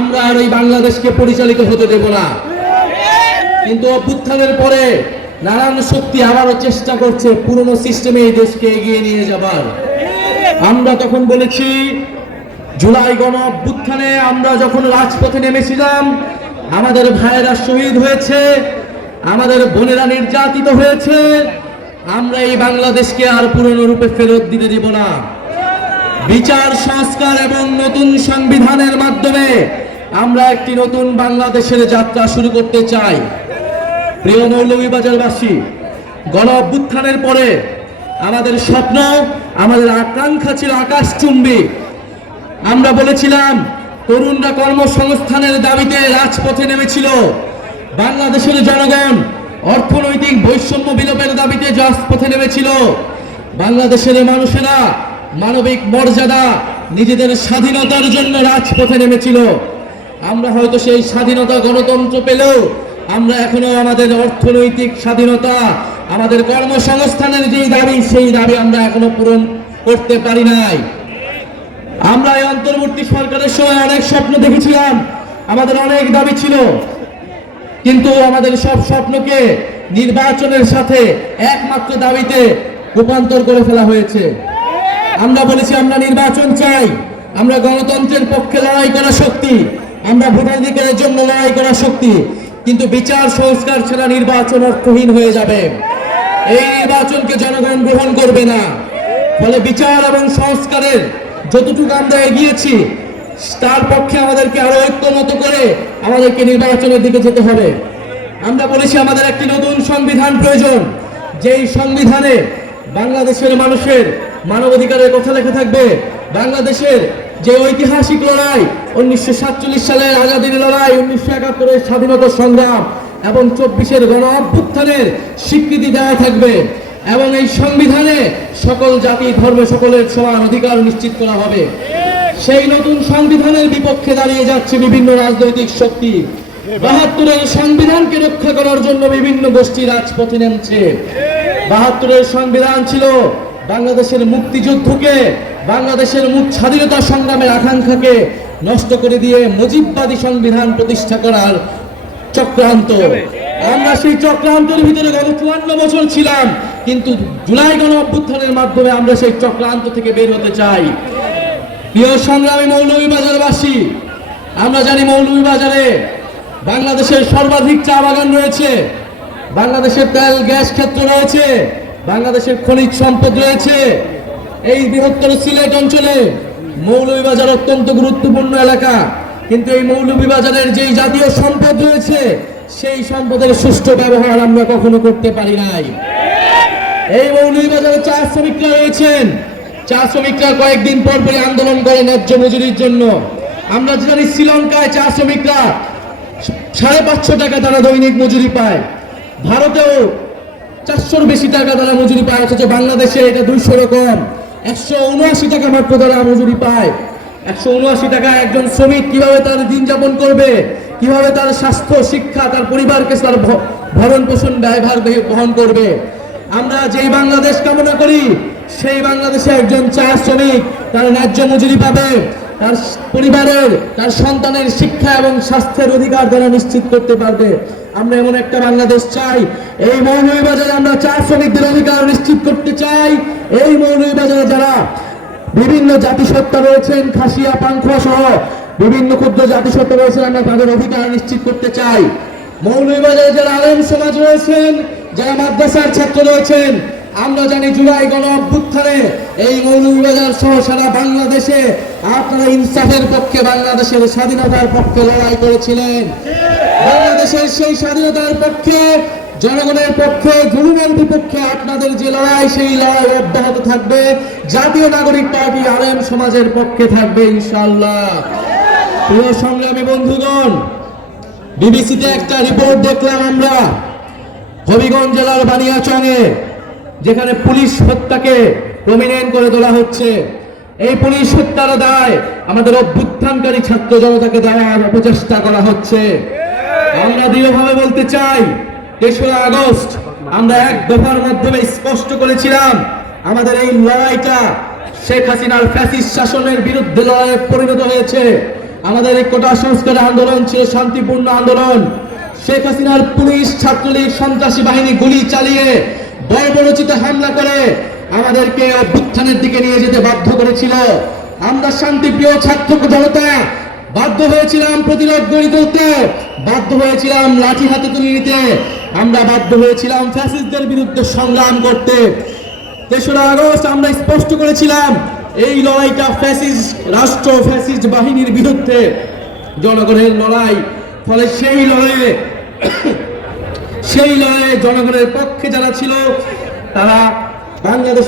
আমরা আর এই বাংলাদেশকে পরিচালিত হতে দেব না। কিন্তু অভ্যুত্থানের পরে নানান শক্তি আবারও চেষ্টা করছে পুরনো সিস্টেমে এই দেশকে এগিয়ে নিয়ে যাবার। আমরা তখন বলেছি, জুলাই গণ অভ্যুত্থানে আমরা যখন রাজপথে নেমেছিলাম, আমাদের ভাইয়েরা শহীদ হয়েছে, আমাদের বোনেরা নির্যাতিত হয়েছে, আমরা এই বাংলাদেশকে আর পুরনো রূপে ফেরত দিতে দেব না। বিচার সংস্কার এবং নতুন সংবিধানের মাধ্যমে আমরা একটি নতুন বাংলাদেশের যাত্রা শুরু করতে চাই। প্রিয় মৌলভীবাজারবাসী, গণ অভ্যুত্থানের পরে আমাদের স্বপ্ন, আমাদের আকাঙ্ক্ষা ছিল আকাশচুম্বী। আমরা বলেছিলাম, তরুণরা কর্মসংস্থানের দাবিতে রাজপথে নেমেছিল, বাংলাদেশের জনগণ অর্থনৈতিক বৈষম্য বিলোপের দাবিতে রাজপথে নেমেছিল, বাংলাদেশের মানুষেরা মানবিক মর্যাদা, নিজেদের স্বাধীনতার জন্য রাজপথে নেমেছিল। আমরা হয়তো সেই স্বাধীনতা গণতন্ত্র পেলেও আমরা এখনো আমাদের অর্থনৈতিক স্বাধীনতা, আমাদের কর্মসংস্থানের যে দাবি, সেই দাবি আমরা এখনো পূরণ করতে পারি নাই। আমরা এই অন্তর্বর্তী সরকারের সময় অনেক স্বপ্ন দেখেছিলাম, আমাদের অনেক দাবি ছিল, কিন্তু আমাদের সব স্বপ্নকে নির্বাচনের সাথে একমাত্র দাবিতে রূপান্তর করে ফেলা হয়েছে। আমরা বলেছি আমরা নির্বাচন চাই, আমরা গণতন্ত্রের পক্ষে লড়াই করা শক্তি, আমরা ভোটাধিকারের জন্য লড়াই করা শক্তি, কিন্তু বিচার সংস্কার ছাড়া নির্বাচন অর্থহীন হয়ে যাবে। এই নির্বাচনকে জনগণ গ্রহণ করবে না। ফলে বিচার এবং সংস্কারের যতটুকু আমরা এগিয়েছি, তার পক্ষে আমাদেরকে আরো ঐক্যমত করে আমাদেরকে নির্বাচনের দিকে যেতে হবে। আমরা বলেছি আমাদের একটি নতুন সংবিধান প্রয়োজন, যেই সংবিধানে বাংলাদেশের মানুষের মানবাধিকারের কথা লেখা থাকবে, বাংলাদেশের যে ঐতিহাসিক লড়াই, 1947 সালের আজাদীর লড়াই, 1971 স্বাধীনতা সংগ্রাম এবং 24-এর গণ অভ্যুত্থানের স্বীকৃতি দেওয়া থাকবে, এবং এই সংবিধানে সকল জাতি ধর্ম সকলের সমান অধিকার নিশ্চিত করা হবে। সেই নতুন সংবিধানের বিপক্ষে দাঁড়িয়ে যাচ্ছে বিভিন্ন রাজনৈতিক শক্তি। 72-এর সংবিধানকে রক্ষা করার জন্য বিভিন্ন গোষ্ঠী রাজপথে নেমেছে। 72-এর সংবিধান ছিল বাংলাদেশের মুক্তিযুদ্ধকে, বাংলাদেশের স্বাধীনতা সংগ্রামের আকাঙ্ক্ষাকে নষ্ট করে দিয়ে মুজিববাদী সংবিধান প্রতিষ্ঠা করার চক্রান্ত। আমরা সেই চক্রান্তের ভিতরে গত 54 বছর ছিলাম, কিন্তু জুলাই গণ অভ্যুত্থানের মাধ্যমে আমরা সেই চক্রান্ত থেকে বের হতে চাই। প্রিয় সংগ্রামী মৌলভীবাজারবাসী, আমরা জানি মৌলভীবাজারে বাংলাদেশের সর্বাধিক চা বাগান রয়েছে, বাংলাদেশের তেল গ্যাস ক্ষেত্র রয়েছে, বাংলাদেশের খনিজ সম্পদ রয়েছে। এই বৃহত্তর সিলেট অঞ্চলে মৌলভীবাজার অত্যন্ত গুরুত্বপূর্ণ এলাকা, কিন্তু এই মৌলভীবাজারের যেই জাতীয় সম্পদ রয়েছে, সেই সম্পদের সুষ্ঠু ব্যবহার আমরা কখনো করতে পারি নাই। এই মৌলভীবাজারে চা শ্রমিকরা রয়েছেন, চা শ্রমিকরা কয়েকদিন পর পর আন্দোলন করে ন্যায্য মজুরির জন্য। আমরা জানি শ্রীলঙ্কায় চা শ্রমিকরা 550 টাকা তারা দৈনিক মজুরি পায়, ভারতেও 400-র বেশি টাকা তারা মজুরি পায়, অথচ বাংলাদেশে এটা 200 রকম, 179 টাকা মাত্র তারা মজুরি পায়। 179 টাকা একজন শ্রমিক কিভাবে তার দিন যাপন করবে, কিভাবে তার স্বাস্থ্য, শিক্ষা, তার পরিবারকে তার ভরণ পোষণ ব্যয়ভার বহন করবে? আমরা যেই বাংলাদেশ কামনা করি, সেই বাংলাদেশে একজন চা শ্রমিক তার ন্যায্য মজুরি পাবে, তার পরিবারের, তার সন্তানের শিক্ষা এবং স্বাস্থ্যের অধিকার তারা নিশ্চিত করতে পারবে। আমরা এমন একটা বাংলাদেশ চাই। এই মৌলভীবাজারে আমরা চা শ্রমিকদের অধিকার নিশ্চিত করতে চাই। এই মৌলভীবাজারে যারা বিভিন্ন জাতিসত্তা রয়েছেন, খাসিয়া, পাংখুয়া সহ বিভিন্ন ক্ষুদ্র জাতিসত্তা রয়েছেন, আমরা তাদের অধিকার নিশ্চিত করতে চাই। মৌলভীবাজারে যারা আলেম সমাজ রয়েছেন, যারা মাদ্রাসার ছাত্র রয়েছেন, আমরা জানি জুলাই গণ অভ্যুত্থানে এই মৌলভীবাজার সহ সারা বাংলাদেশে আপনারা ইনসাফের পক্ষে, বাংলাদেশের স্বাধীনতার পক্ষে লড়াই করেছিলেন। বাংলাদেশের সেই স্বাধীনতার পক্ষে, জনগণের পক্ষে, জুলুমের বিপক্ষে আপনাদের যে লড়াই, সেই লড়াই অব্যাহত থাকবে। জাতীয় নাগরিক পার্টি আলেম সমাজের পক্ষে থাকবে ইনশাআল্লাহ। প্রিয় সংগ্রামী বন্ধুগণ, বিবিসিতে একটা রিপোর্ট দেখলাম আমরা, হবিগঞ্জ জেলার বানিয়াচংয়ে, যেখানে পুলিশ হত্যাকে প্রমিনেন্ট করে তোলা হচ্ছে। এই পুলিশ হত্যার দায় আমাদের অভ্যুত্থানকারী ছাত্র জনতাকে দেওয়ার অপচেষ্টা করা হচ্ছে। আমরা দৃঢ়ভাবে বলতে চাই, 3রা আগস্ট আমরা এক দফার মাধ্যমে স্পষ্ট করেছিলাম, আমাদের এই লড়াইটা শেখ হাসিনার ফ্যাসিস্ট শাসনের বিরুদ্ধে লড়াইয়ে পরিণত হয়েছে। আমাদের এই কোটা সংস্কার আন্দোলন ছিল শান্তিপূর্ণ আন্দোলন। শেখ হাসিনার পুলিশ, ছাত্রলীগ, সন্ত্রাসী বাহিনী গুলি চালিয়ে বর্বরোচিত হামলা করে আমাদেরকে অভ্যুত্থানের দিকে নিয়ে যেতে বাধ্য করেছিল। আমরা শান্তিপ্রিয় ছাত্র জনতা বাধ্য হয়েছিলাম প্রতিরোধ গড়ে তুলতে, বাধ্য হয়েছিলাম লাঠি হাতে তুলে নিতে, আমরা বাধ্য হয়েছিলাম ফ্যাসিস্টদের বিরুদ্ধে সংগ্রাম করতে। ৩রা আগস্ট আমরা স্পষ্ট করেছিলাম এই লড়াইটা ফ্যাসিস্ট রাষ্ট্র, ফ্যাসিস্ট বাহিনীর বিরুদ্ধে জনগণের লড়াই। ফলে সেই লড়াইয়ে জনগণের পক্ষে যারা ছিল তারা বাংলাদেশ